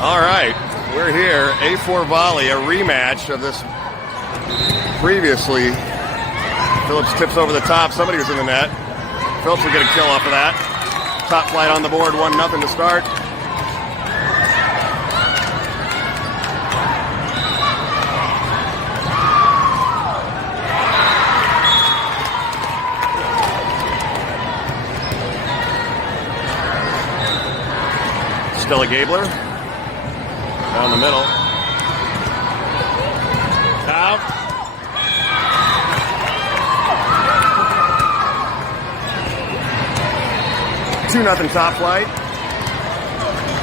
All right, we're here. A4 Volley, a rematch of this previously. Phillips tips over the top. Somebody was in the net. Phillips will get a kill off of that. Top flight on the board, 1-0 to start. Still a Gabler. Down the middle. Out. Two 2-0 top flight.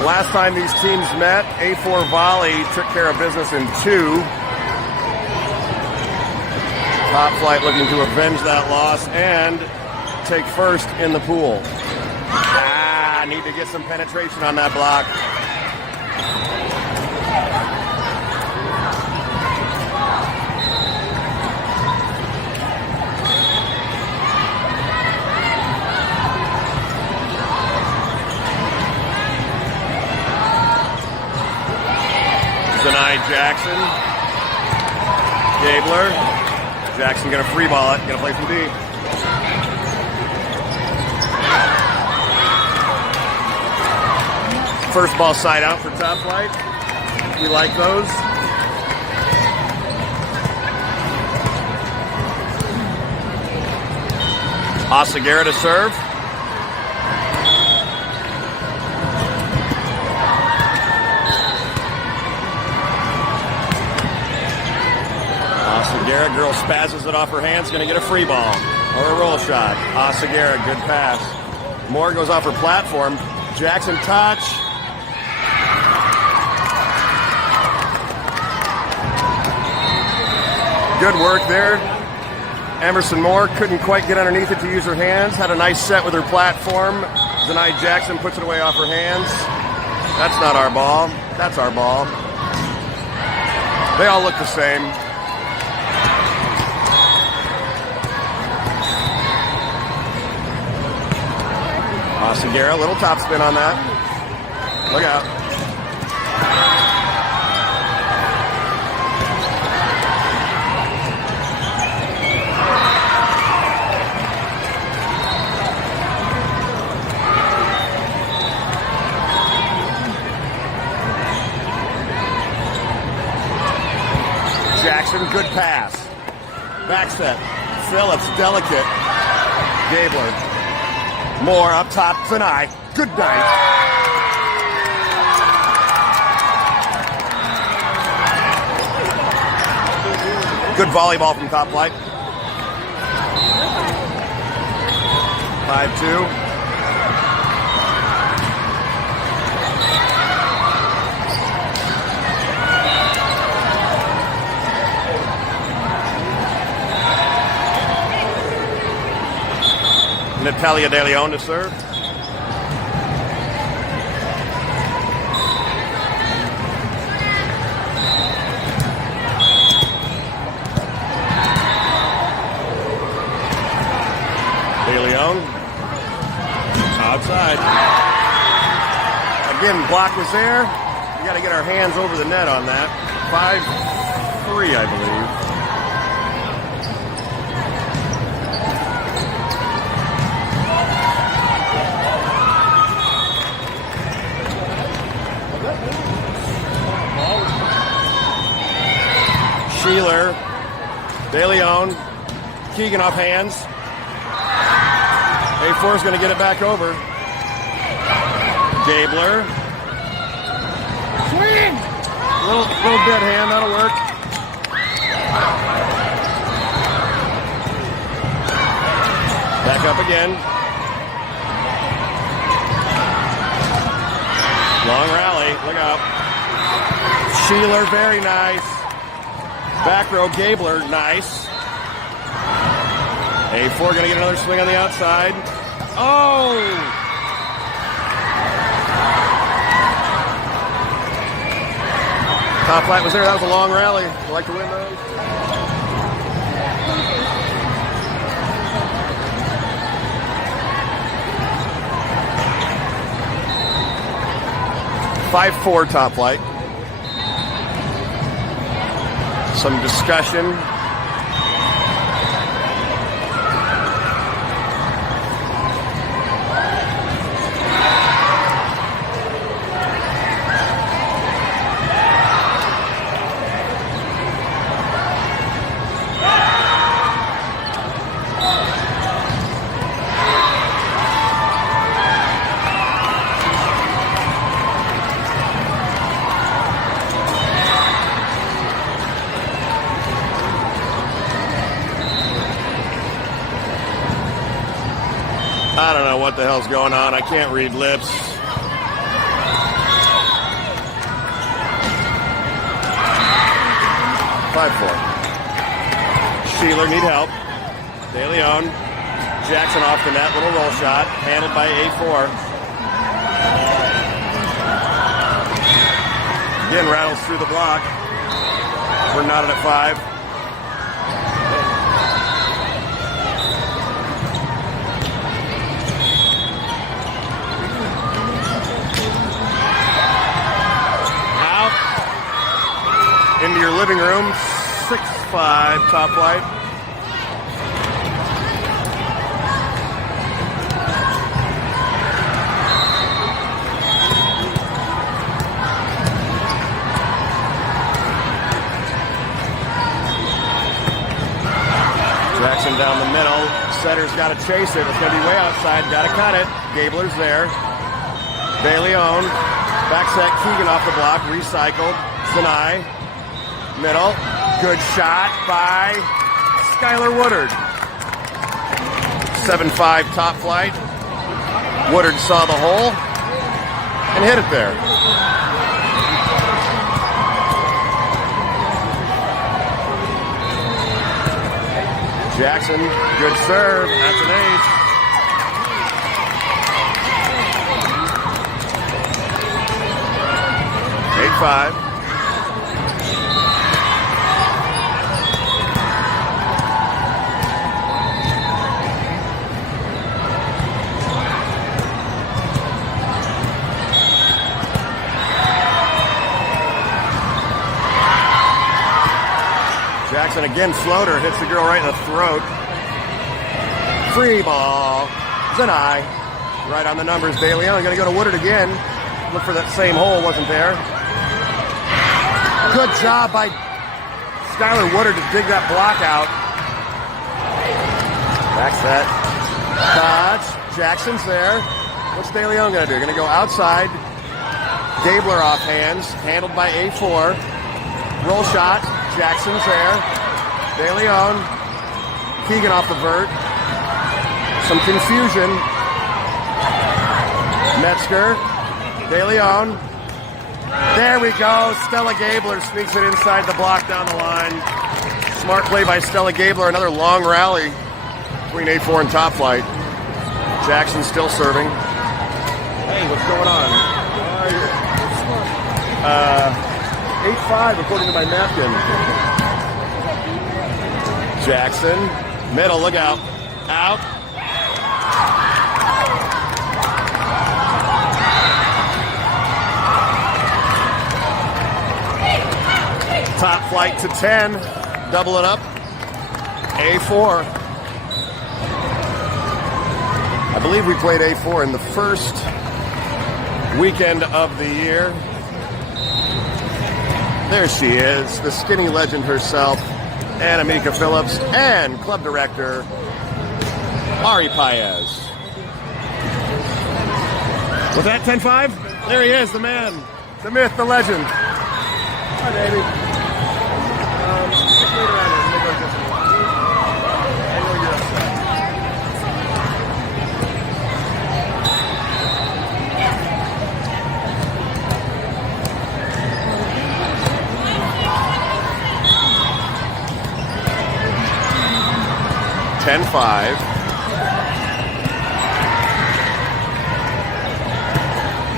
Last time these teams met, A4 Volley took care of business in 2. Top flight looking to avenge that loss and take first in the pool. Need to get some penetration on that block. Denied Jackson. Gabler. Jackson gonna free ball it, gonna play from D. First ball side out for top flight. We like those. Asagara to serve. Asagara, girl spazzes it off her hands, gonna get a free ball or a roll shot. Asagara, good pass. Moore goes off her platform. Jackson touch. Good work there. Emerson Moore couldn't quite get underneath it to use her hands. Had a nice set with her platform. Zanai Jackson puts it away off her hands. That's not our ball. That's our ball. They all look the same. Asagara, little top spin on that. Look out. Jackson, good pass. Back set. Phillips, delicate. Gabler. Moore up top. Zanai. Good night. Good volleyball from top flight. 5-2. Natalia De Leon to serve. De Leon. Outside. Again, block was there. We got to get our hands over the net on that. 5-3, I believe. Sheeler, De Leon, Keegan off hands. A4 is going to get it back over. Gabler. Swing! Little dead hand, that'll work. Back up again. Long rally, look out. Sheeler, very nice. Back row, Gabler, nice. A4 going to get another swing on the outside. Oh! Top flight was there. That was a long rally. You like to win those? 5-4 top flight. Some discussion. I don't know what the hell's going on. I can't read lips. Five, 4. Sheeler need help. De Leon. Jackson off the net. Little roll shot. Handled by A4. Again, rattles through the block. We're knotted at 5. Into your living room, 6-5 top flight. Jackson down the middle. Setter's got to chase it. It's going to be way outside. Got to cut it. Gabler's there. De Leon. Back set. Keegan off the block. Recycled. Sinai. Middle. Good shot by Skylar Woodard. 7-5 top flight. Woodard saw the hole and hit it there. Jackson, good serve. That's an ace. 8-5. Jackson again, floater, hits the girl right in the throat. Free ball. Zanai. Right on the numbers. De Leon going to go to Woodard again. Look for that same hole, wasn't there. Good job by Skylar Woodard to dig that block out. Back set. Touch. Jackson's there. What's De Leon going to do? Going to go outside. Gabler off hands. Handled by A4. Roll shot. Jackson's there. De Leon. Keegan off the vert. Some confusion. Metzger. De Leon. There we go. Stella Gabler sneaks it inside the block down the line. Smart play by Stella Gabler. Another long rally between A4 and top flight. Jackson still serving. Hey, what's going on? 8-5 according to my napkin. Jackson, middle, look out. Out. Top flight to 10. Double it up. A4. I believe we played A4 in the first weekend of the year. There she is, the skinny legend herself, Anamika Phillips, and club director, Ari Paez. Was that 10-5? There he is, the man, the myth, the legend. Hi, baby. Just wait around here. Let me go get some water. I know you're upset. 10-5.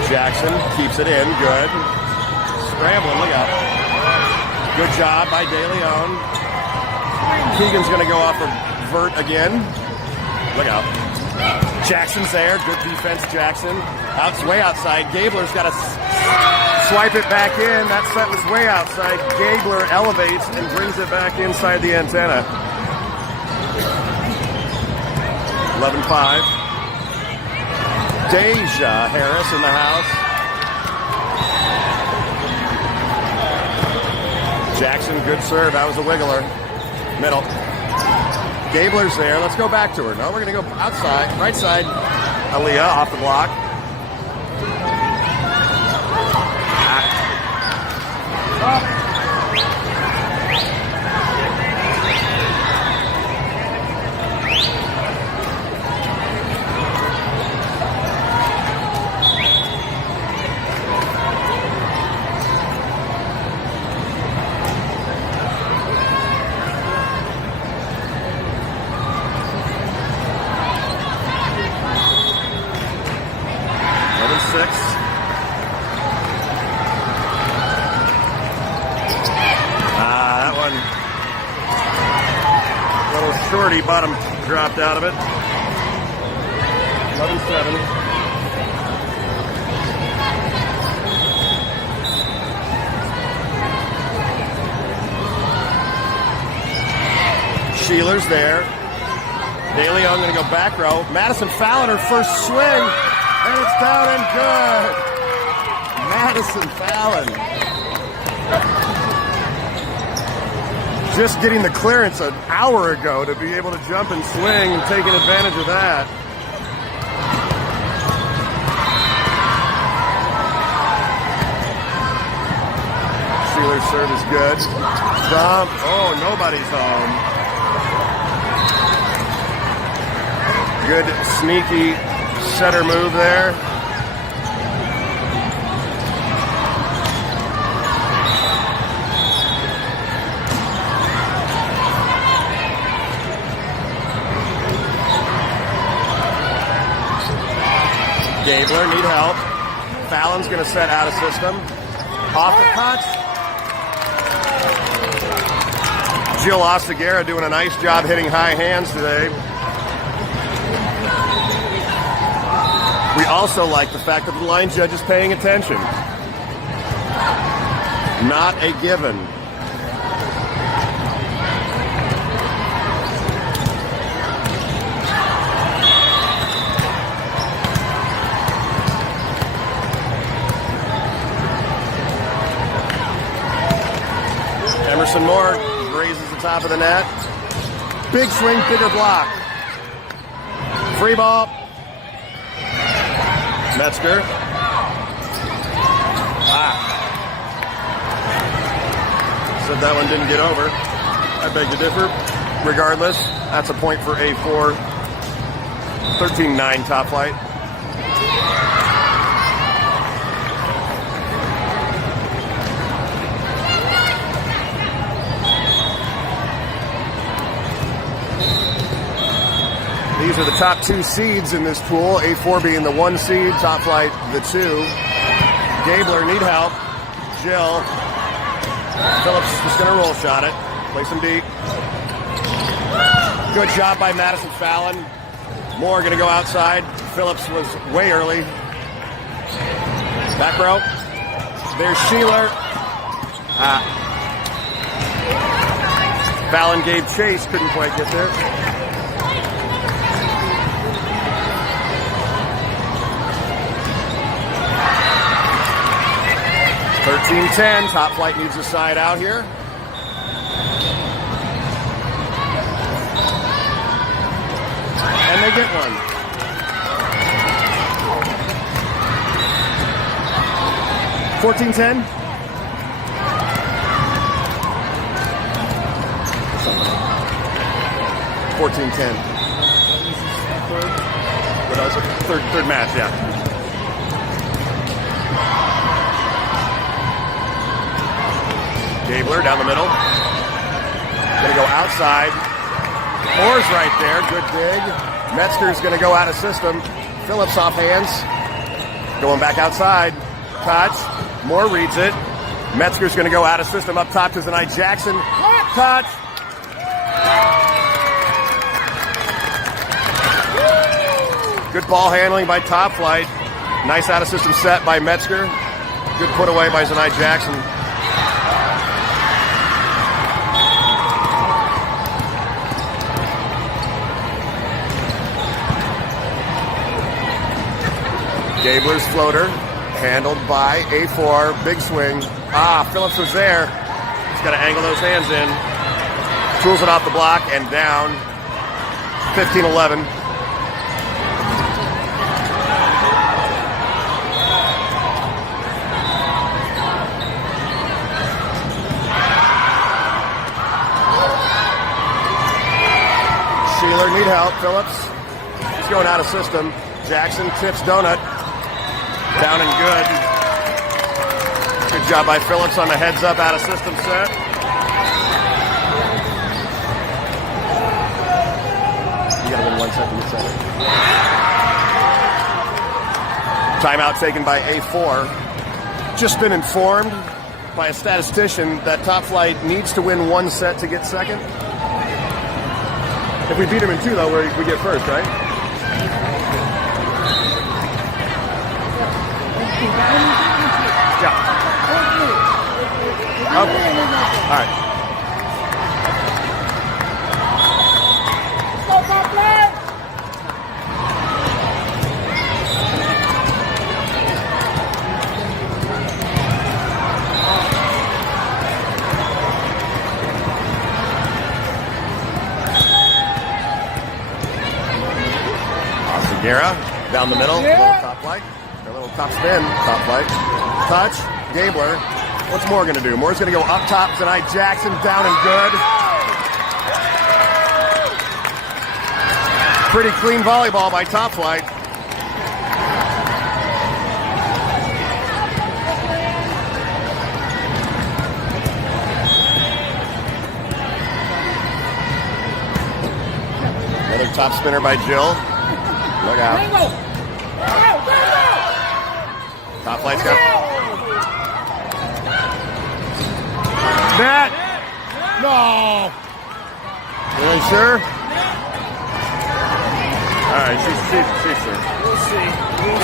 Jackson keeps it in. Good. Scrambling. Look out. Good job by De Leon. Keegan's going to go off a vert again. Look out. Jackson's there. Good defense, Jackson. Way outside. Gabler's got a Swipe it back in. That set was way outside. Gabler elevates and brings it back inside the antenna. 11-5. Deja Harris in the house. Jackson, good serve. That was a wiggler. Middle. Gabler's there. Let's go back to her. No, we're going to go outside. Right side. Aaliyah off the block. Shorty bottom dropped out of it. 11-7. Sheeler's there. DeLeon going to go back row. Madison Fallon, her first swing. And it's down and good. Madison Fallon. Just getting the clearance an hour ago to be able to jump and swing and taking advantage of that. Sheeler's serve is good. Dump. Oh, nobody's home. Good sneaky setter move there. Gabler, need help. Fallon's going to set out of system. Off the touch. Jill Ostaguera doing a nice job hitting high hands today. We also like the fact that the line judge is paying attention. Not a given. Emerson Moore grazes the top of the net. Big swing, bigger block. Free ball. Metzger. Said that one didn't get over. I beg to differ. Regardless, that's a point for A4. 13-9 top flight. These are the top two seeds in this pool, A4 being the 1 seed, top flight the 2. Gabler, need help. Jill. Phillips just going to roll shot it. Play some deep. Good job by Madison Fallon. Moore going to go outside. Phillips was way early. Back row. There's Sheeler. Fallon gave chase, couldn't quite get there. (13-10), top flight needs a side out here. And they get one. (14-10). (14-10). What else? Third match, yeah. Gabler down the middle. Going to go outside. Moore's right there. Good dig. Metzger's going to go out of system. Phillips off hands. Going back outside. Touch. Moore reads it. Metzger's going to go out of system. Up top to Zanai Jackson. Touch. Good ball handling by top flight. Nice out of system set by Metzger. Good put away by Zanai Jackson. Gabler's floater, handled by A4, big swing. Phillips was there. He's got to angle those hands in. Tools it off the block and down. 15-11. Sheeler need help. Phillips, he's going out of system. Jackson tips donut. Down and good. Good job by Phillips on the heads up out of system set. You gotta win 1 second to set it. Timeout taken by A4. Just been informed by a statistician that Top Flight needs to win 1 set to get second. If we beat him in 2, though, we get first, right? Yeah. Okay. All right. Guerra down the middle, little top flight, a little top spin, top flight, touch, Gabler. What's Moore going to do? Moore's going to go up top tonight. Jackson down and good. Pretty clean volleyball by Top Flight. Another top spinner by Jill. Look out. Top Flight's got. Matt! No! You sure? All right, she's sure. We'll see.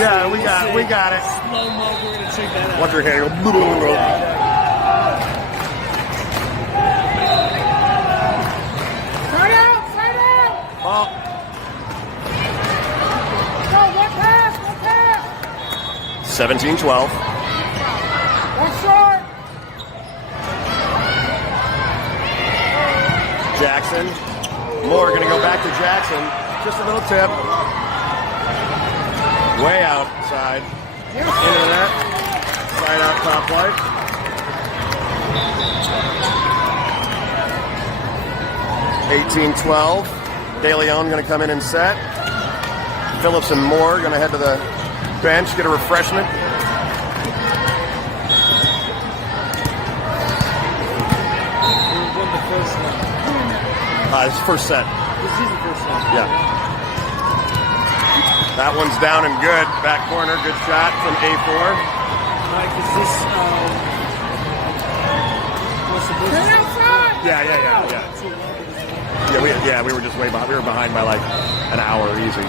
Yeah, we got it. Slow-mo, we're going to check that out. Watch her hand go. Side out! Ball. Go, one pass! 17-12. One short! Jackson. Moore going to go back to Jackson. Just a little tip. Way outside. Into the net. Side out Top Flight. (18-12). De Leon going to come in and set. Phillips and Moore going to head to the bench, get a refreshment. It's first set. This is the first set. Yeah. That one's down and good. Back corner, good shot from A4. Like, is this, what's the business? Yeah, we were just way behind. We were behind by like an hour easy.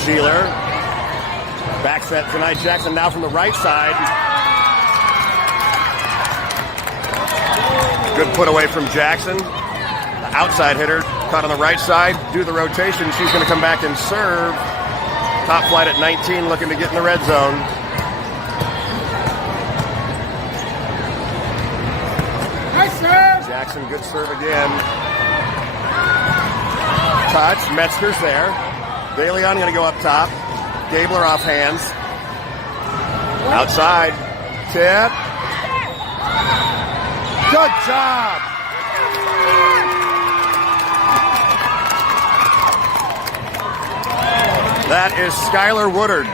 Sheeler. Back set tonight. Jackson now from the right side. Good put away from Jackson. The outside hitter caught on the right side. Do the rotation. She's going to come back and serve. Top Flight at 19 looking to get in the red zone. Nice serve! Jackson, good serve again. Touch. Metzger's there. De Leon going to go up top. Gabler off hands. Outside. Tip. Good job. That is Skylar Woodard.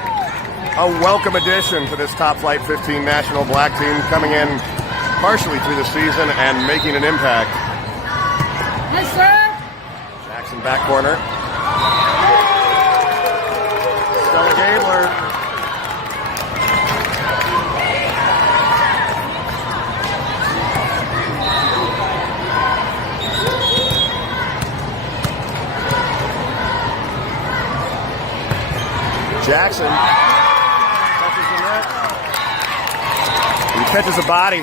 A welcome addition to this Top Flight 15 national black team, coming in partially through the season and making an impact. Nice serve! Jackson back corner. Stella Gabler. Jackson touches the net. He catches a body.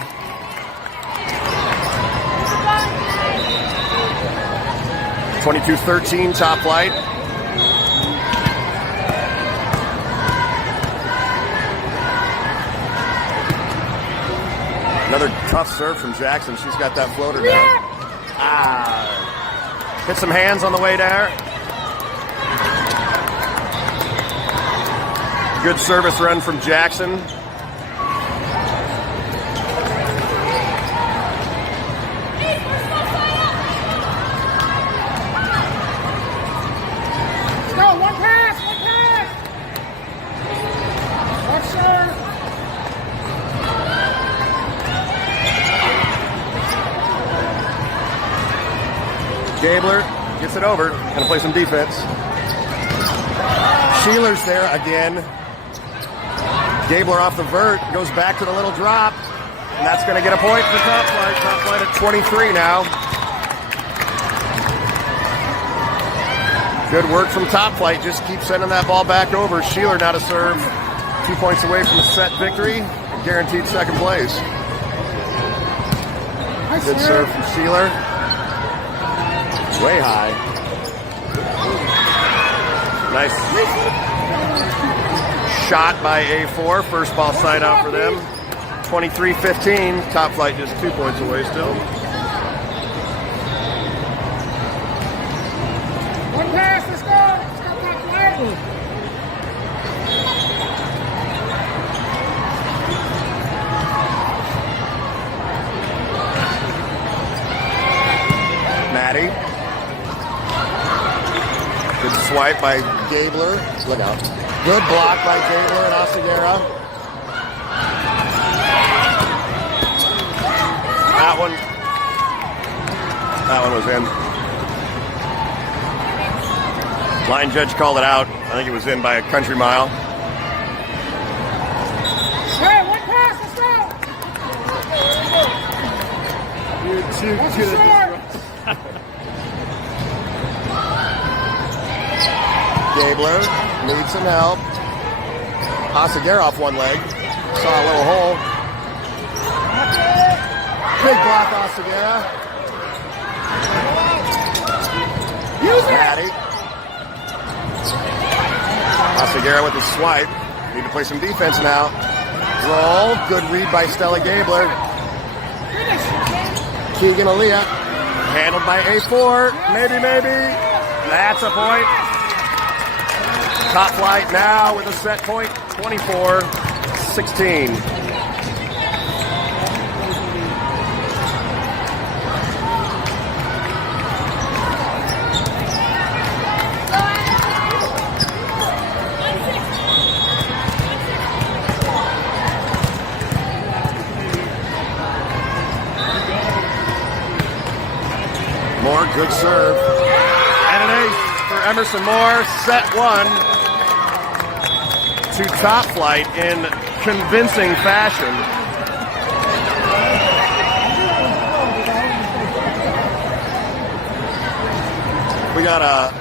(22-13) top flight. Another tough serve from Jackson. She's got that floater down. Hit some hands on the way there. Good service run from Jackson. Let's go, one pass. Let's serve. Gabler gets it over. Gonna play some defense. Sheeler's there again. Gabler off the vert, goes back to the little drop, and that's going to get a point for top flight. Top flight at 23 now. Good work from top flight. Just keep sending that ball back over. Sheeler now to serve. 2 points away from a set victory. Guaranteed second place. Good serve from Sheeler. Way high. Nice shot by A4. First ball side out for them. 23-15. Top flight just 2 points away still. One pass, let's go. Let's go, top flight. Maddie. Good swipe by Gabler. Look out. Good block by Gabler and Oseguera. That one was in. Line judge called it out. I think it was in by a country mile. Hey, one pass, let's go. You're too What's good the at score? Gabler needs some help. Oseguera off one leg. Saw a little hole. Big block, Oseguera. Use it. Maddie. Oseguera with the swipe. Need to play some defense now. Roll. Good read by Stella Gabler. Keegan Aaliyah. Handled by A4. Maybe. That's a point. Top flight now with a set point. 24-16. Moore, good serve. And an ace for Emerson Moore. Set one to top flight in convincing fashion. We got a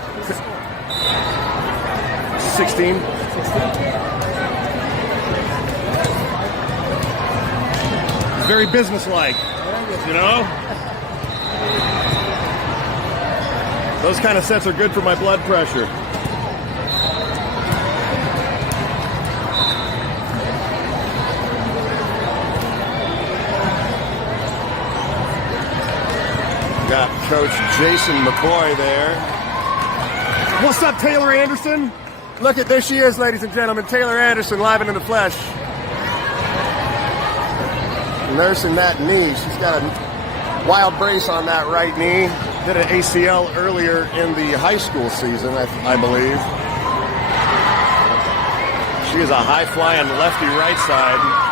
16. very businesslike, you know? Those kind of sets are good for my blood pressure. Got Coach Jason McCoy there. What's up, Taylor Anderson? Look at, there she is, ladies and gentlemen. Taylor Anderson, live and in the flesh. Nursing that knee. She's got a wild brace on that right knee. Did an ACL earlier in the high school season, I believe. She is a high-flying lefty right side.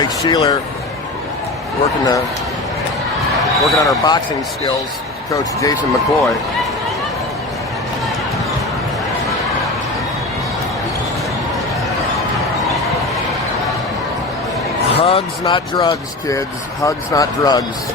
Blake Sheeler working on her boxing skills. Coach Jason McCoy. Hugs, not drugs, kids. Hugs, not drugs.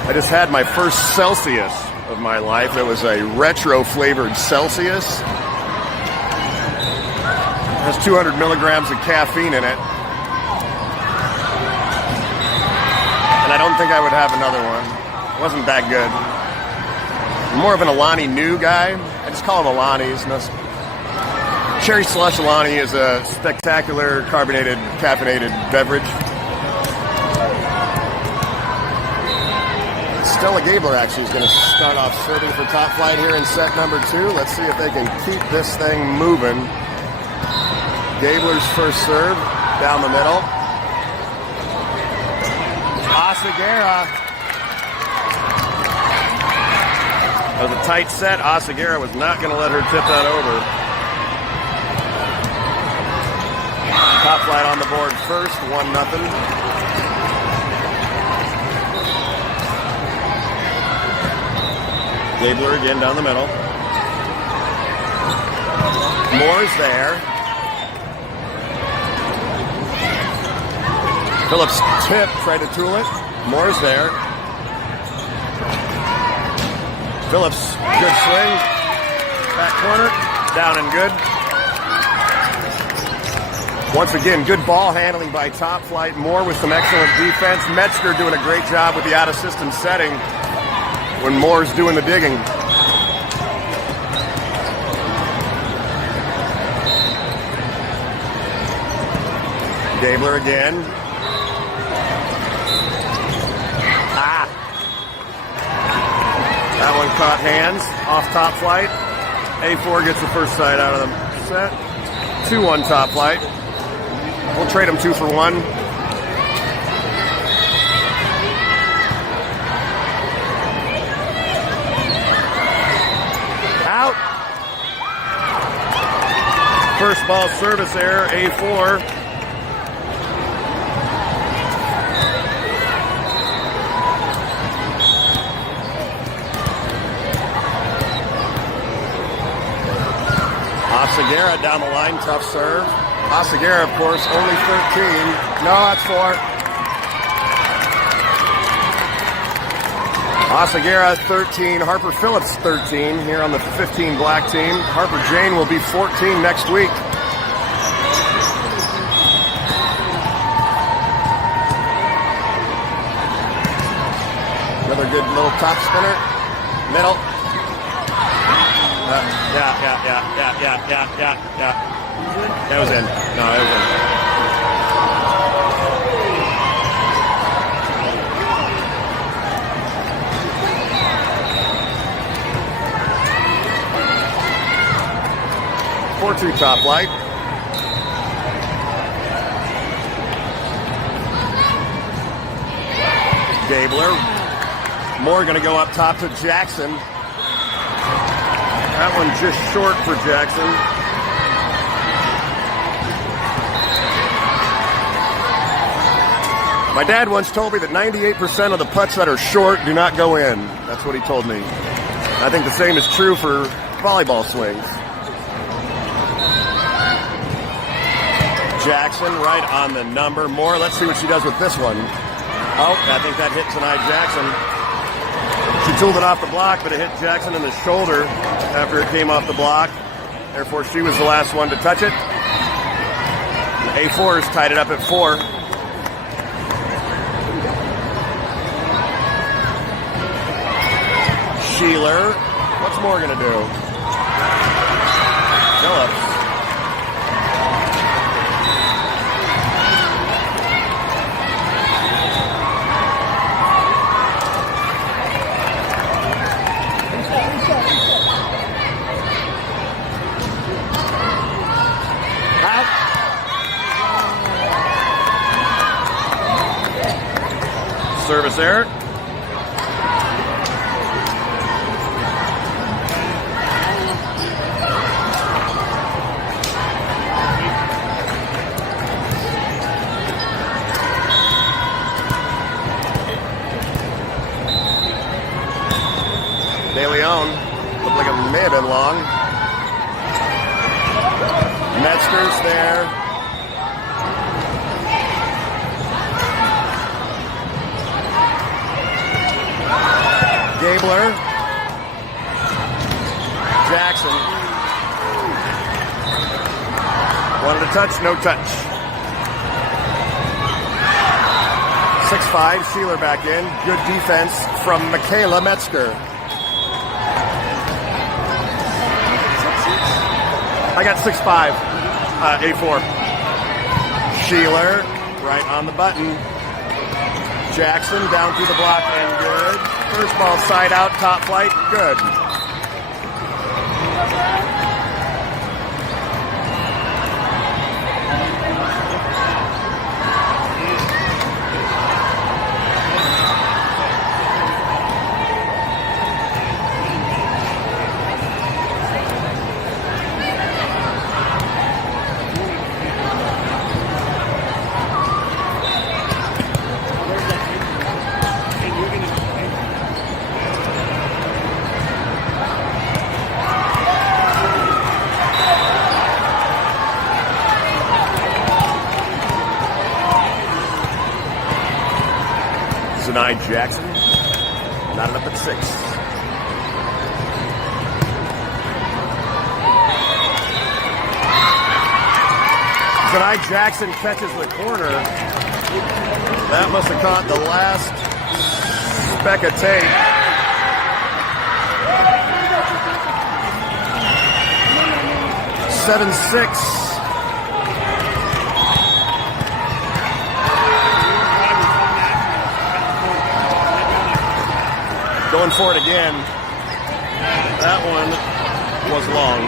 I just had my first Celsius of my life. It was a retro flavored Celsius. It has 200 milligrams of caffeine in it. And I don't think I would have another one. It wasn't that good. I'm more of an Alani Nu guy. I just call them Alanis. Cherry Slush Alani is a spectacular carbonated, caffeinated beverage. Stella Gabler actually is going to start off serving for Top Flight here in set number 2. Let's see if they can keep this thing moving. Gabler's first serve down the middle. Asagera. That was a tight set. Asagera was not going to let her tip that over. Top Flight on the board first, 1-0. Gabler again down the middle. Moore's there. Phillips tip, tried to tool it. Moore's there. Phillips, good swing. Back corner, down and good. Once again, good ball handling by Top Flight. Moore with some excellent defense. Metzger doing a great job with the out-of-system setting when Moore's doing the digging. Gabler again. That one caught hands off Top Flight. A4 gets the first side out of the set. 2-1 Top Flight. We'll trade them 2 for 1. Out. First ball service error, A4. Asagera down the line, tough serve. Asagera, of course, only 13. No, that's 4. Asagera 13, Harper Phillips 13 here on the 15 black team. Harper Jane will be 14 next week. Another good little top spinner. Middle. Yeah. That was in. No, it was in. Four-two Top Flight. Gabler. Moore going to go up top to Jackson. That one just short for Jackson. My dad once told me that 98% of the putts that are short do not go in. That's what he told me. I think the same is true for volleyball swings. Jackson right on the number. Moore, let's see what she does with this one. Oh, I think that hit Zanai Jackson. She tooled it off the block, but it hit Jackson in the shoulder after it came off the block. Therefore, she was the last one to touch it. A4's tied it up at 4. Sheeler. What's Moore going to do? Phillips. Service error. De Leon looked like it may have been long. Metzger's there. Gabler. Jackson. Wanted a touch, no touch. 6-5, Sheeler back in. Good defense from Michaela Metzger. I got 6-5, A4. Sheeler, right on the button. Jackson down through the block and good. First ball side out, top flight, good. Zanai Jackson, knotted up at 6. Zanai Jackson catches the corner. That must have caught the last speck of tape. Seven, 6. Going for it again. That one was long.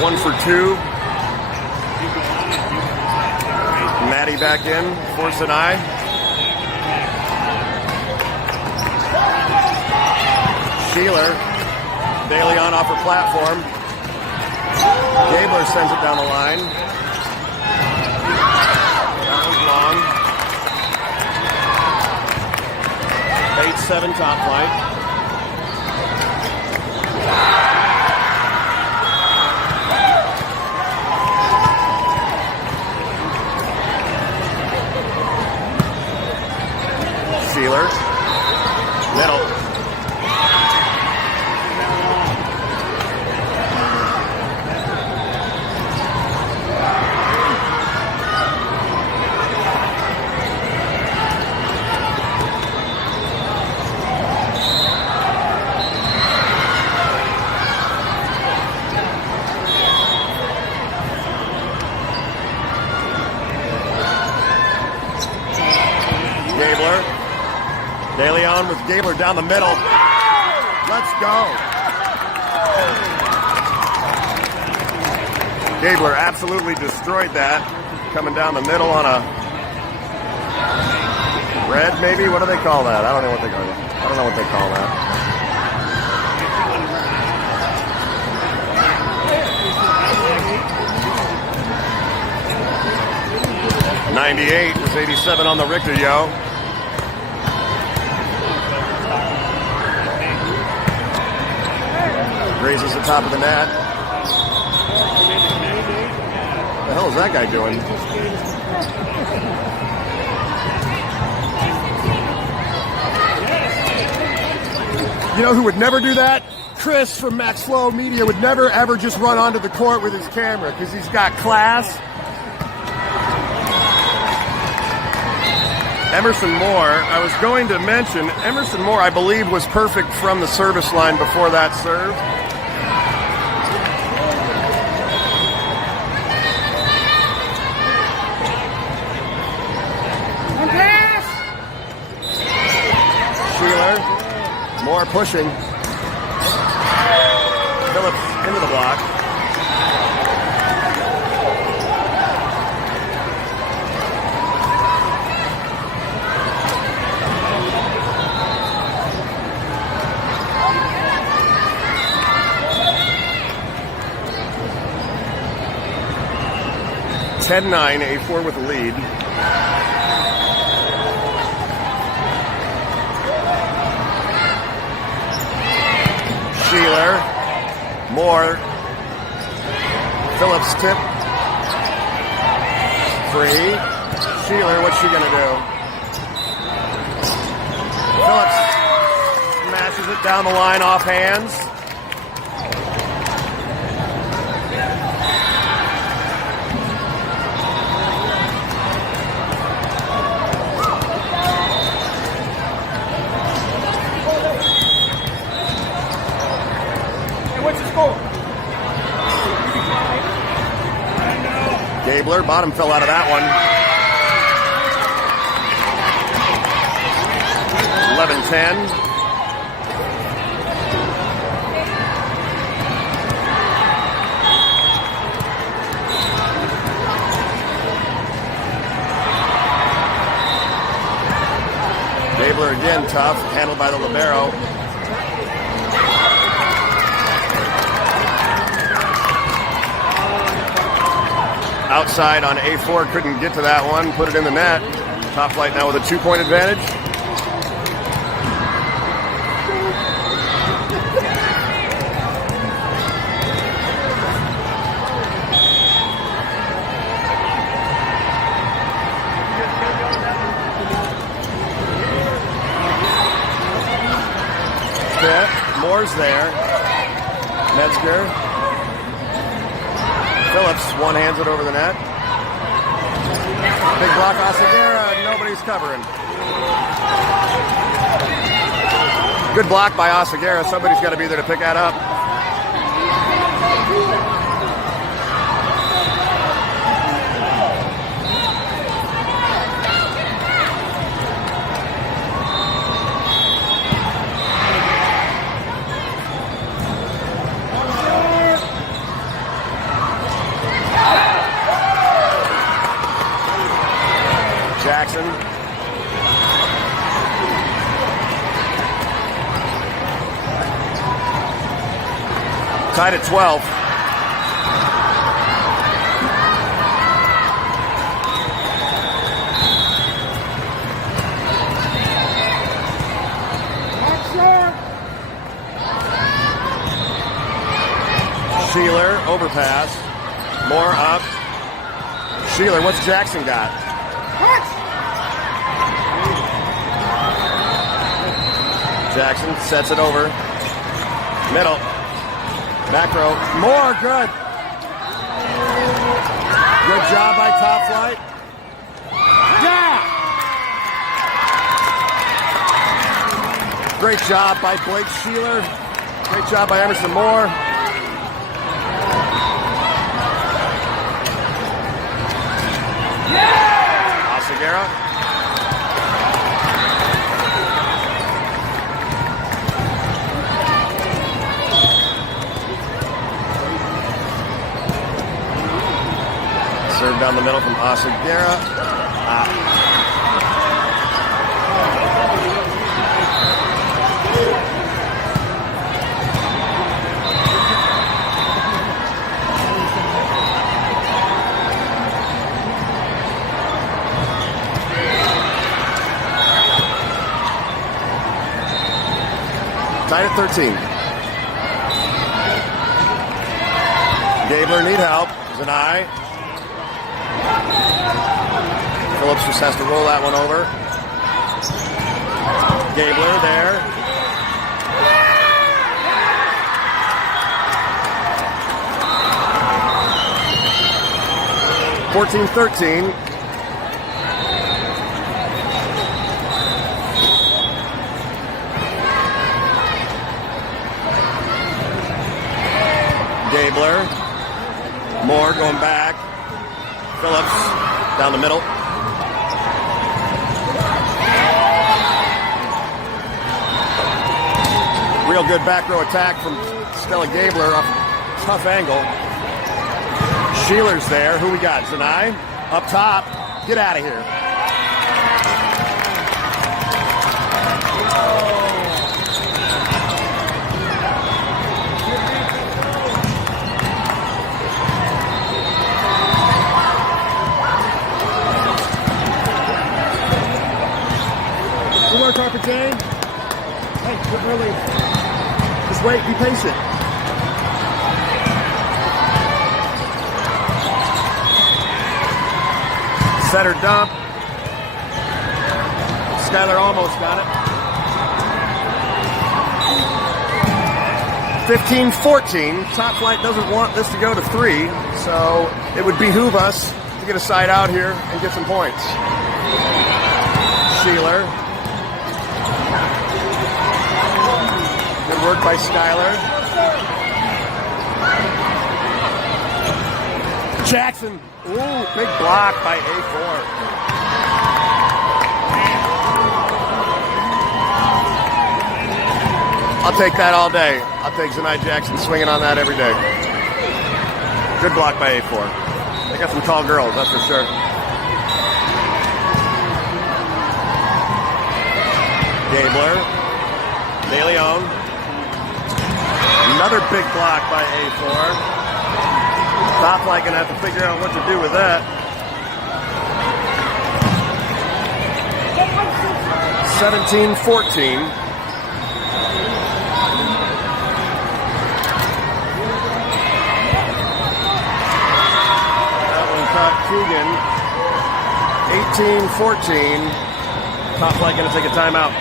1 for 2. Maddie back in for Zanai. Sheeler. De Leon off her platform. Gabler sends it down the line. That one's long. 8-7 top flight. Sheeler. Middle. De Leon with Gabler down the middle. Let's go. Gabler absolutely destroyed that. Coming down the middle on a red, maybe? What do they call that? I don't know what they call that. I don't know what they call that. '98 was 87 on the Richter, yo. Grazes the top of the net. What the hell is that guy doing? You know who would never do that? Chris from Max Flow Media would never ever just run onto the court with his camera because he's got class. Emerson Moore, I was going to mention, Emerson Moore, I believe, was perfect from the service line before that serve. One pass. Sheeler, Moore pushing. Phillips into the block. (10-9), A4 with the lead. Sheeler, Moore, Phillips tip, free. Sheeler, what's she gonna do? Phillips smashes it down the line off hands. Gabler, bottom fell out of that one. 11-10. Gabler again tough, handled by the libero. Outside on A4, couldn't get to that one, put it in the net. Top flight now with a 2-point advantage. Pitt, Moore's there. Metzger. Phillips one-hands it over the net. Big block, Oseguera, nobody's covering. Good block by Oseguera. Somebody's got to be there to pick that up. Jackson. Tied at 12. Sheeler, overpass. More up. Sheeler, what's Jackson got? Jackson sets it over. Middle. Back row. More, good. Good job by Top Flight. Yeah! Great job by Blake Sheeler. Great job by Emerson Moore. Yeah! Oseguera. Serve down the middle from Oseguera. Tied at 13. Gabler need help. Zanai. Phillips just has to roll that one over. Gabler there. (14-13). Gabler. Moore going back. Phillips down the middle. Real good back row attack from Stella Gabler off a tough angle. Sheeler's there. Who we got? Zanai up top. Get out of here. Good work, Harper Jane. Hey, good relief. Just wait, be patient. Setter dump. Skyler almost got it. 15-14. Top Flight doesn't want this to go to 3, so it would behoove us to get a side out here and get some points. Sheeler. Good work by Skyler. Jackson. Ooh, big block by A4. I'll take that all day. I'll take Zanai Jackson swinging on that every day. Good block by A4. They got some tall girls, that's for sure. Gabler. De Leon. Another big block by A4. Top Flight gonna have to figure out what to do with that. 17-14. That one caught Keegan. 18-14. Top Flight gonna take a timeout.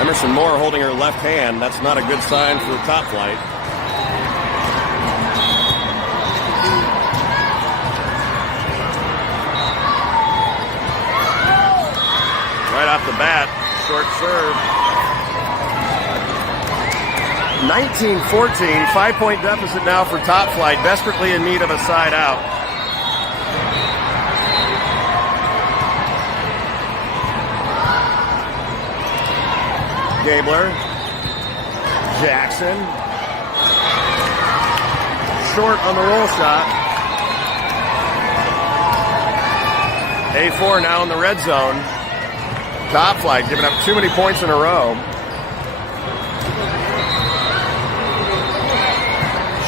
Emerson Moore holding her left hand. That's not a good sign for Top Flight. Right off the bat, short serve. 19-14, 5-point deficit now for Top Flight, desperately in need of a side out. Gabler, Jackson, short on the roll shot. A4 now in the red zone. Top Flight giving up too many points in a row.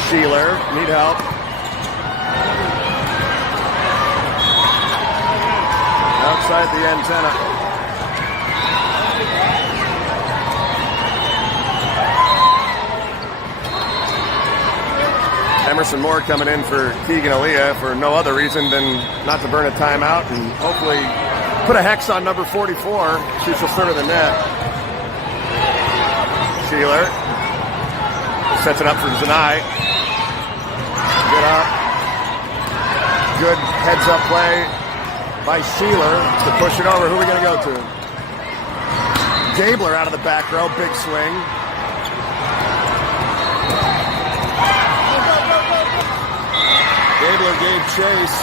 Sheeler, need help. Outside the antenna. Emerson Moore coming in for Keegan Aaliyah for no other reason than not to burn a timeout and hopefully put a hex on number 44. She's the center of the net. Sheeler sets it up for Zanai. Get up. Good heads-up play by Sheeler to push it over. Who are we going to go to? Gabler out of the back row. Big swing. Gabler gave chase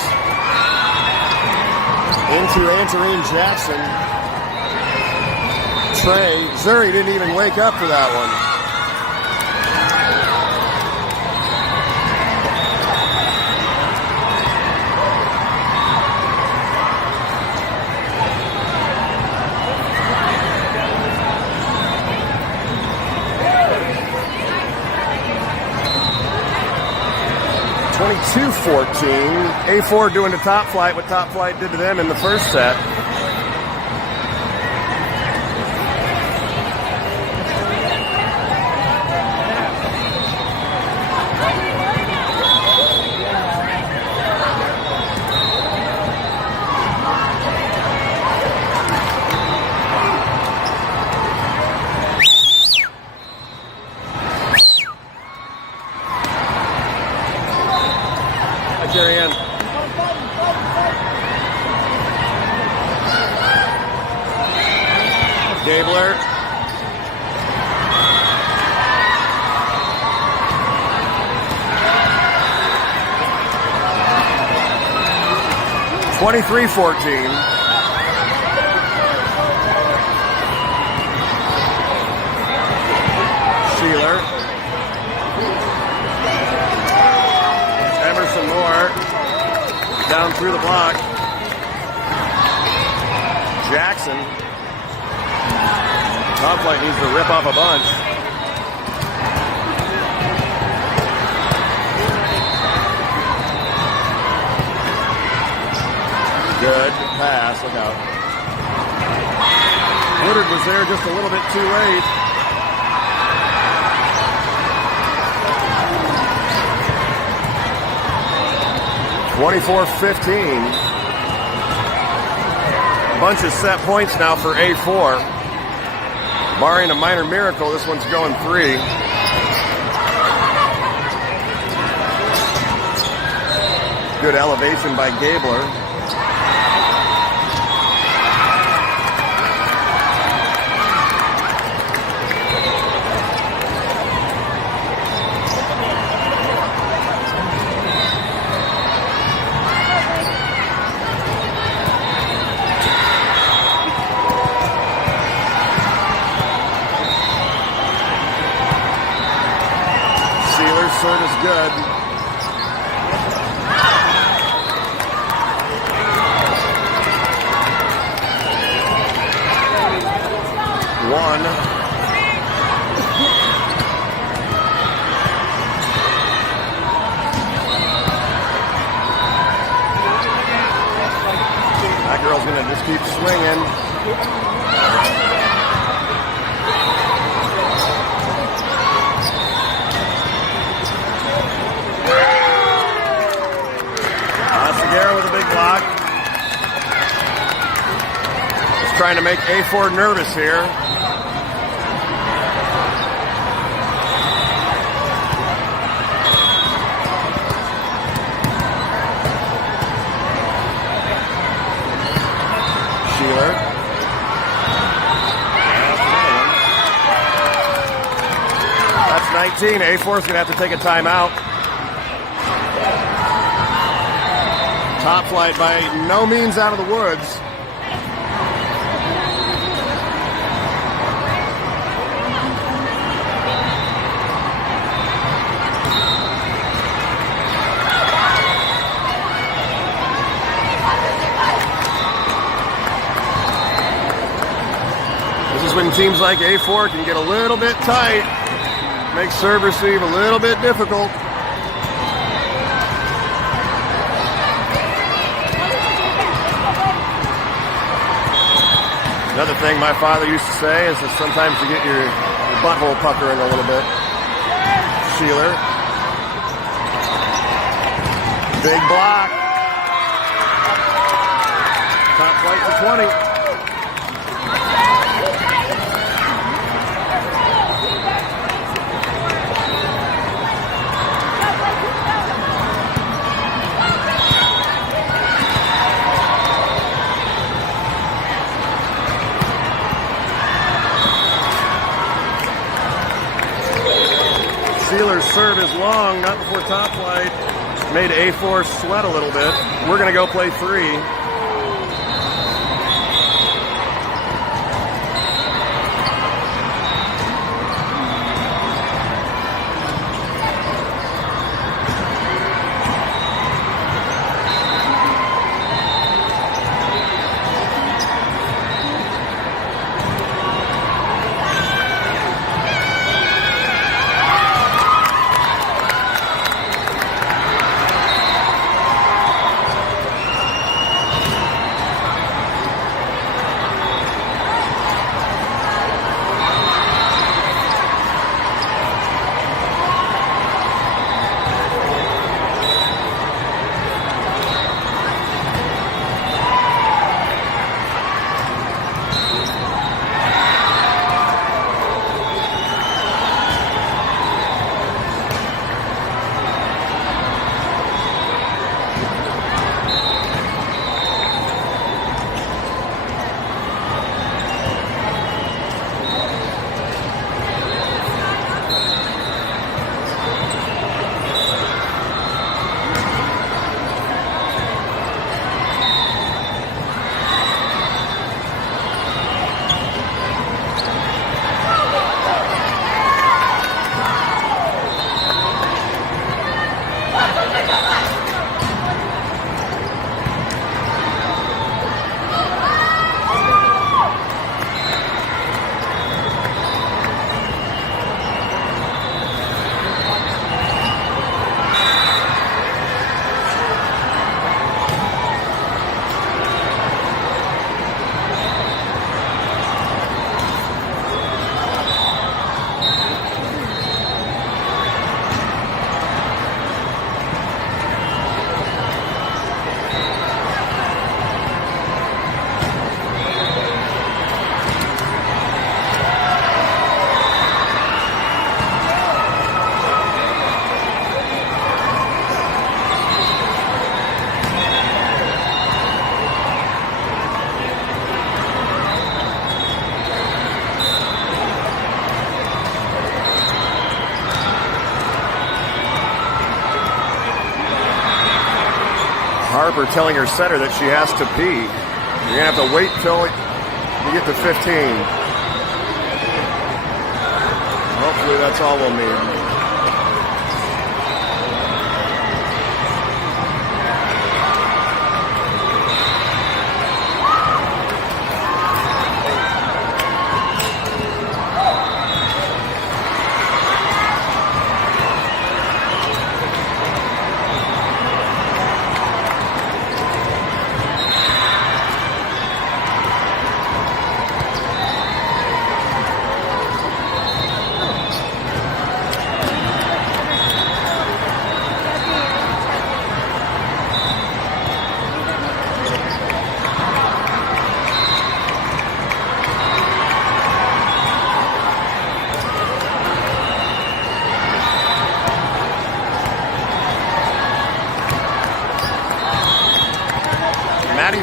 into Antarine Jackson. tray. Zuri didn't even wake up for that one. A4 doing the top flight, what top flight did to them in the first set. Jerry Ann. Gabler. (23-14). Sheeler. Emerson Moore down through the block. Jackson. Top flight needs to rip off a bunch. Good pass, look out. Woodard was there just a little bit too late. (24-15). Bunch of set points now for A4. Barring a minor miracle, this one's going 3. Good elevation by Gabler. Serve is good. One. That girl's gonna just keep swinging. With a big block. Just trying to make A4 nervous here. Sheeler. That's 19. A4 is going to have to take a timeout. Top flight by no means out of the woods. This is when teams like A4 can get a little bit tight, make serve receive a little bit difficult. Another thing my father used to say is that sometimes you get your butthole puckering a little bit. Sheeler. Big block. Top flight for 20. Sealer's serve is long, not before top flight. Made A4 sweat a little bit. We're going to go play 3. Harper telling her setter that she has to pee. You're going to have to wait till you get to 15. Hopefully that's all we'll need.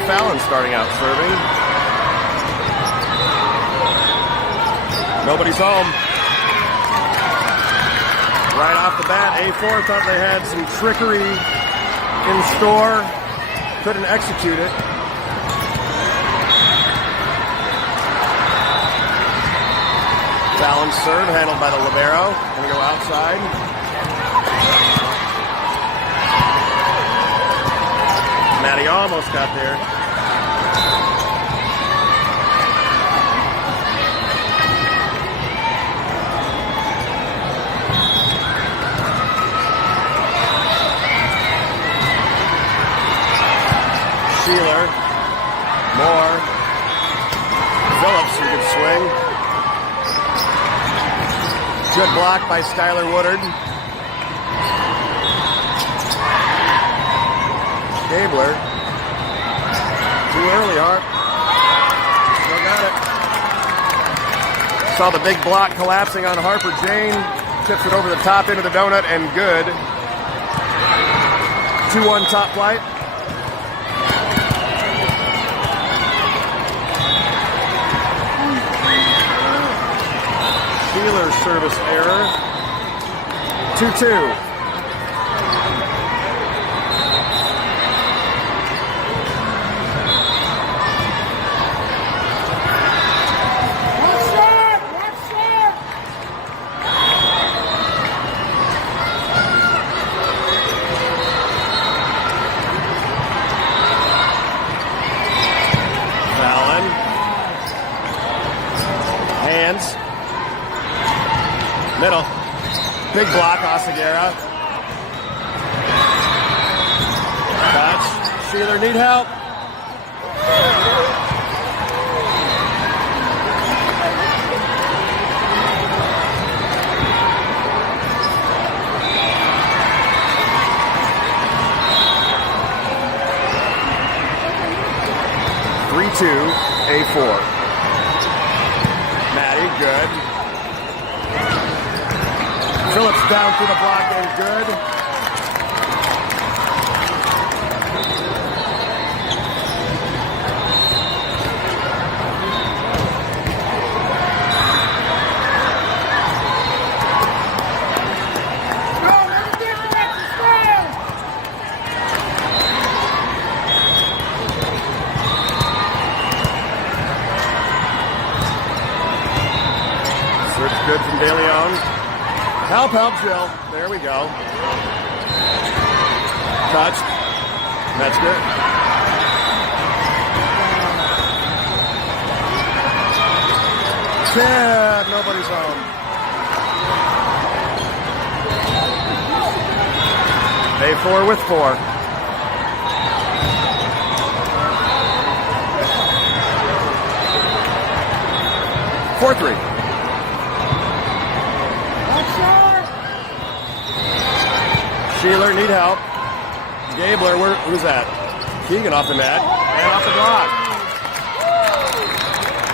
Fallon starting out serving. Nobody's home. Right off the bat, A4 thought they had some trickery in store. Couldn't execute it. Fallon's serve handled by the libero. Gonna go outside. Maddie almost got there. Sheeler. Moore. Phillips, who could swing. Good block by Skylar Woodard. Gabler. Too early, Harp. Still got it. Saw the big block collapsing on Harper Jane. Tips it over the top into the donut and good. 2-1 top flight. Sheeler service error. 2-2. Middle. Big block, Oseguera. Touch. Sheeler need help. A4. Maddie, good. Phillips down through the block and good. Serves good from De Leon. Help, Jill. There we go. Touched. That's good. Tip. Nobody's home. A4 with 4. Four, 3. Sheeler need help. Gabler, who's that? Keegan off the net and off the block.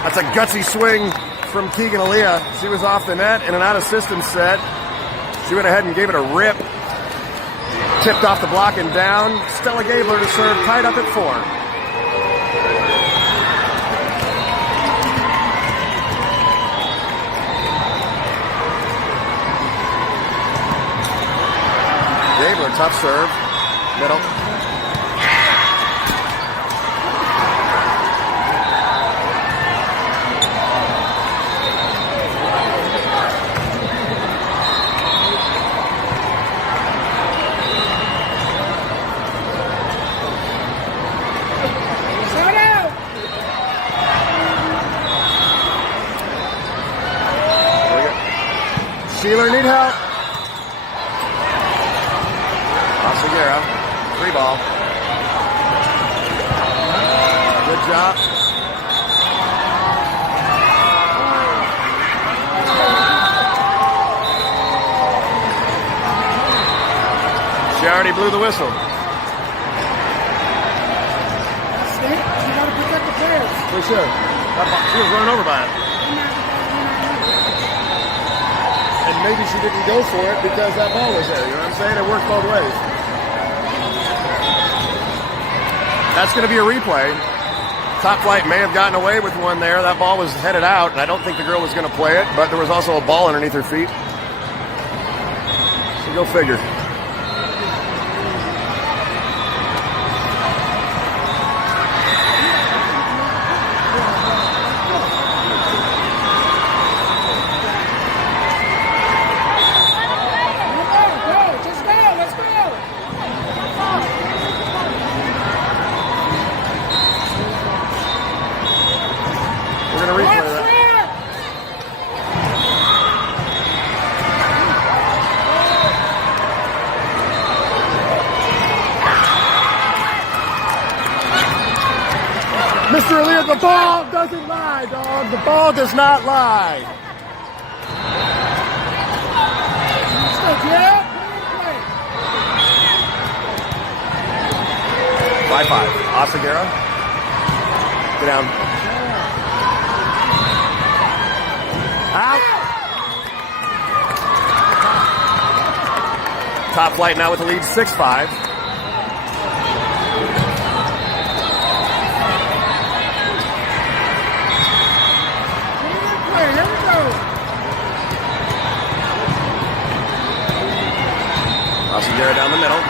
That's a gutsy swing from Keegan Aaliyah. She was off the net in an out-of-system set. She went ahead and gave it a rip. Tipped off the block and down. Stella Gabler to serve, tied up at 4. Gabler, tough serve. Middle. Gabler, need help. Asagera, free ball. Good job. She already blew the whistle. You gotta protect the players. For sure. She was run over by it. And maybe she didn't go for it because that ball was there. You know what I'm saying? It worked both ways. That's going to be a replay. Top Flight may have gotten away with one there. That ball was headed out, and I don't think the girl was going to play it, but there was also a ball underneath her feet. So go figure. We're going to replay that. Mr. Elliott, the ball doesn't lie, dog. The ball does not lie. By 5. Asagera. Get down. Out. Top Flight now with the lead 6-5. Here we go. Asagera down the middle.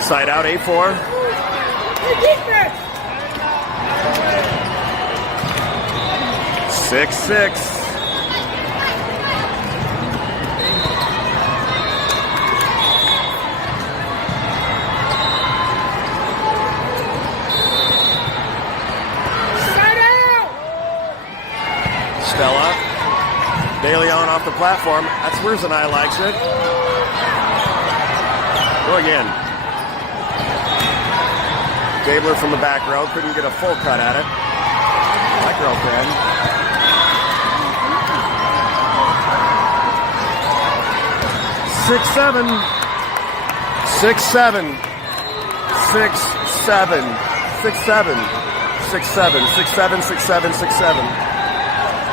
Side out, A4. Hey, defense. 6-6. Side out. Stella. De Leon off the platform. That's where Zanai likes it. Go again. Gabler from the back row. Couldn't get a full cut at it. That girl can. Six, seven. 6-7. 6-7. 6-7. 6-7. 6-7. 6-7. 6-7.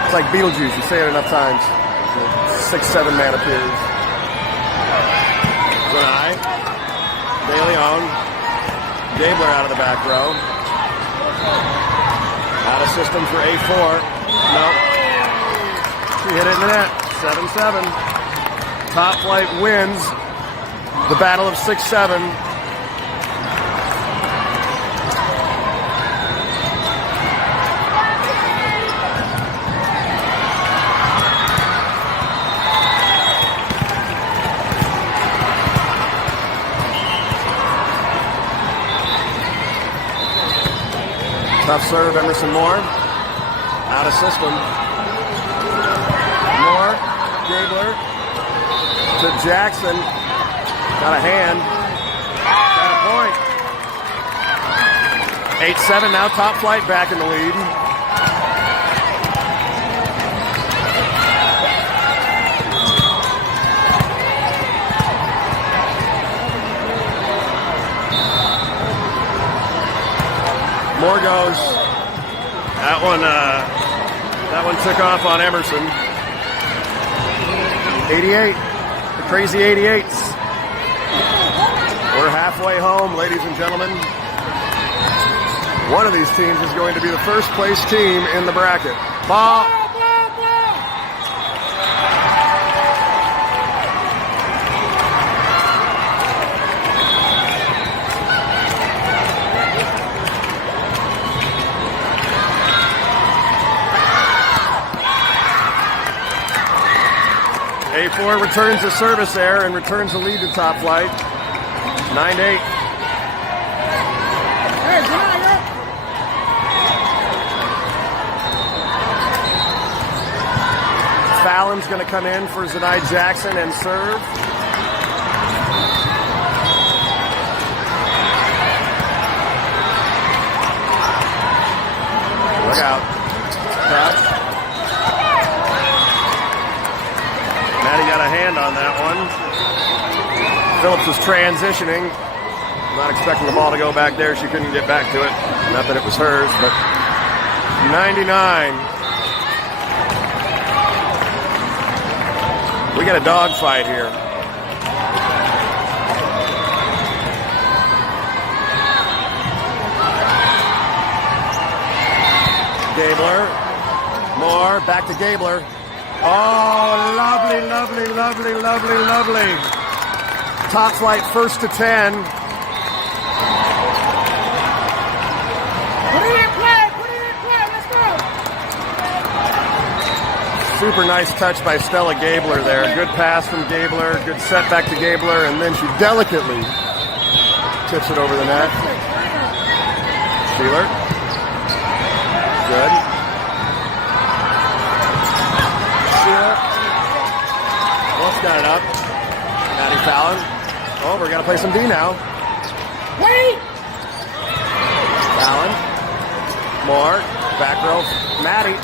It's like Beetlejuice. You say it enough times. 6-7 man appears. Zanai. De Leon. Gabler out of the back row. Out of system for A4. Nope. She hit it in the net. 7-7. Top Flight wins the battle of 6-7. Tough serve, Emerson Moore. Out of system. Moore, Gabler to Jackson. Got a hand. Got a point. 8-7 now. Top Flight back in the lead. Moore goes. That one took off on Emerson. 88. The crazy 88s. We're halfway home, ladies and gentlemen. One of these teams is going to be the first place team in the bracket. Ball. A4 returns the service there and returns the lead to Top Flight. 9-8. Hey, Zanai, Fallon's going to come in for Zanai Jackson and serve. Look out. Touch. Maddie got a hand on that one. Phillips was transitioning. Not expecting the ball to go back there. She couldn't get back to it. Not that it was hers, but 99. We got a dogfight here. Gabler. More. Back to Gabler. Oh, lovely, lovely, lovely, lovely, lovely. Top flight, first to 10. Put it in play. Put it in play. Let's go. Super nice touch by Stella Gabler there. Good pass from Gabler. Good set back to Gabler. And then she delicately tips it over the net. Sheeler. Good. Wolf's got it up. Maddie Fallon. Oh, we're going to play some D now. Wait. Fallon. More. Back row. Maddie.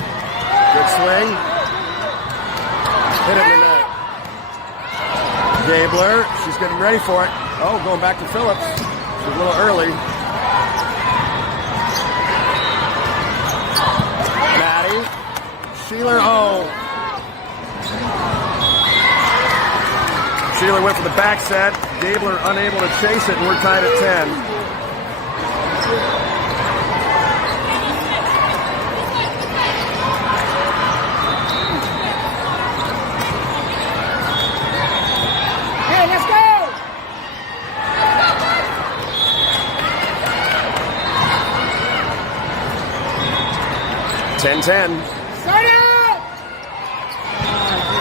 Good swing. Hit it in the net. Gabler. She's getting ready for it. Oh, going back to Phillips. She's a little early. Maddie. Sheeler. Oh. Sheeler went for the back set. Gabler unable to chase it, and we're tied at 10. Hey, let's go. 10-10. Start out.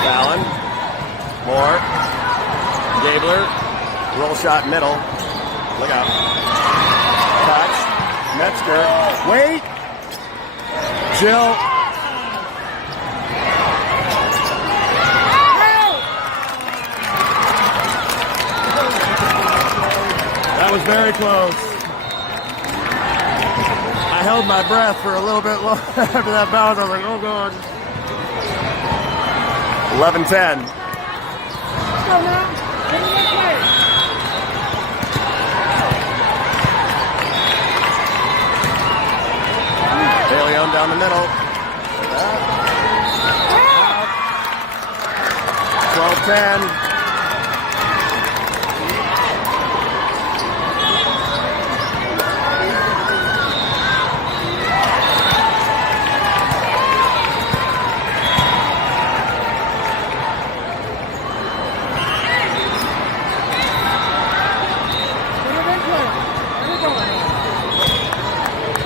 Fallon. More. Gabler. Roll shot middle. Look out. Touch. Metzger. Wait. Jill. That was very close. I held my breath for a little bit long after that bounce. I was like, oh God. 11-10. Let's go now. Put it in play. DeLeon down the middle. 12-10.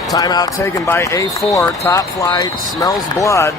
Timeout taken by A4. Top flight smells blood.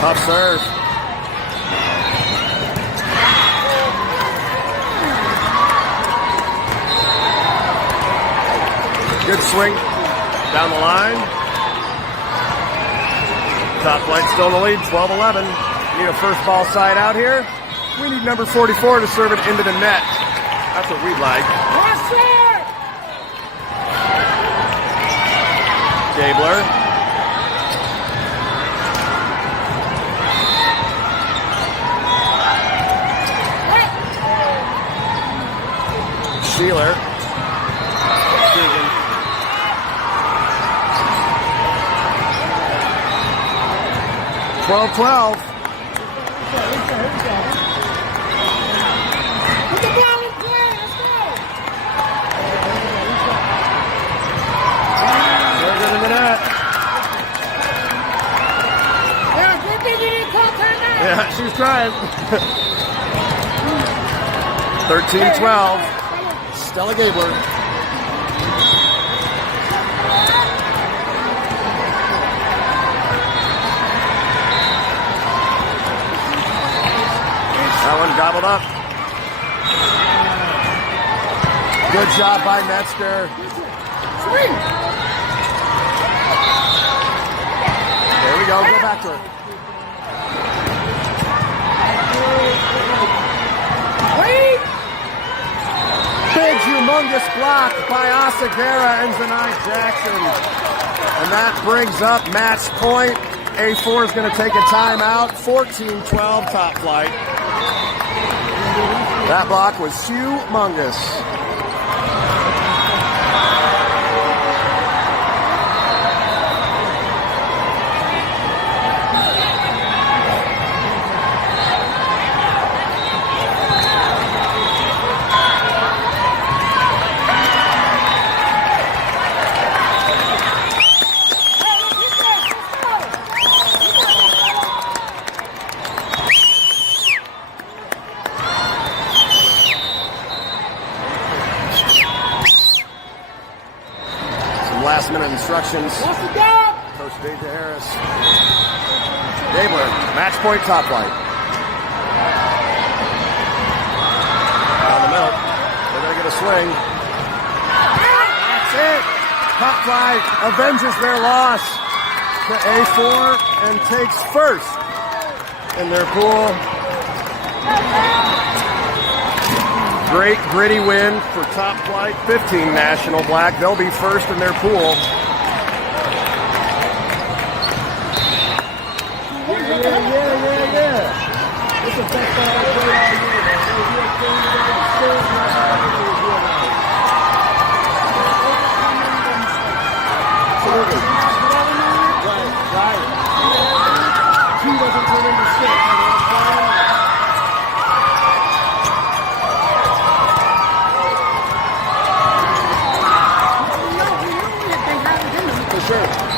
Tough serve. Good swing down the line. Top flight still in the lead, 12-11. Need a first ball side out here. We need number 44 to serve it into the net. That's what we'd like. Gabler. Sheeler. 12-12. Put the ball in play. Let's go. They're good in the net. Yeah, good thing you didn't call timeout. Yeah, she was trying. 13-12. Stella Gabler. That one gobbled up. Good job by Metzger. Swing. There we go. Go back to her. Wait. Big, humongous block by Asagera and Zanai Jackson. And that brings up match point. A4 is going to take a timeout. 14-12 top flight. That block was humongous. Last minute instructions. What's the dog? Coach Deja Harris. Gabler, match point top flight. Down the middle. They're going to get a swing. That's it. Top flight avenges their loss to A4 and takes first in their pool. Great gritty win for top flight. 15 national black. They'll be first in their pool. Yeah. This is the best time I played all year, man. Absolutely. Right. Two doesn't turn into six. Sure.